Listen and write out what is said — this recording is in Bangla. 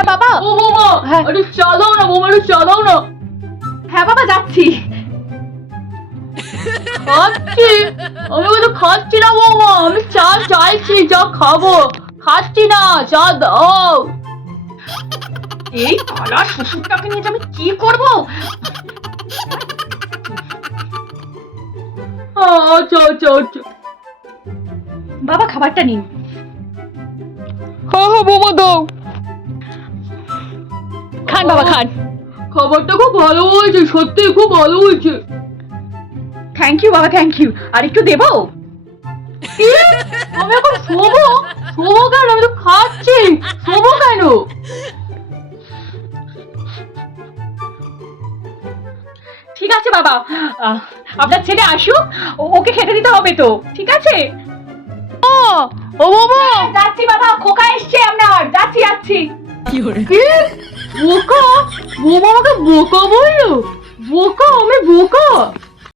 হ্যাঁ বাবা। ও বৌমা, হ্যাঁ। একটু চা দাও না বৌমা, একটু চা দাও না। হ্যাঁ বাবা যাচ্ছি। খাচ্ছি? আমি কিন্তু খাচ্ছি না বৌমা, আমি চা চাইছি, চা খাবো। খাচ্ছি না, চা দাও। এই পালা শ্বশুরটাকে নিয়ে যে আমি কি করব? আচ্ছা আচ্ছা আচ্ছা। বাবা খাবারটা নিন। হ্যাঁ হ্যাঁ বৌমা দাও। খান বাবা খান। খাবারটা খুব ভালো হয়েছে, সত্যি খুব ভালো হয়েছে। থ্যাংক ইউ বাবা, থ্যাংক ইউ। আর একটু দেবো? আমি এখন শোবো? শোবো কেন? আমি তো খাচ্ছি, শোবো কেন? ঠিক আছে বাবা, আপনার ছেলে আসুক, ওকে খেতে দিতে হবে তো, ঠিক আছে? ও বাবা, যাচ্ছি বাবা, খোকা এসছে আপনার, যাচ্ছি যাচ্ছি। কি বোকা? বৌমা আমাকে বোকা বললো? বোকা? আমি বোকা?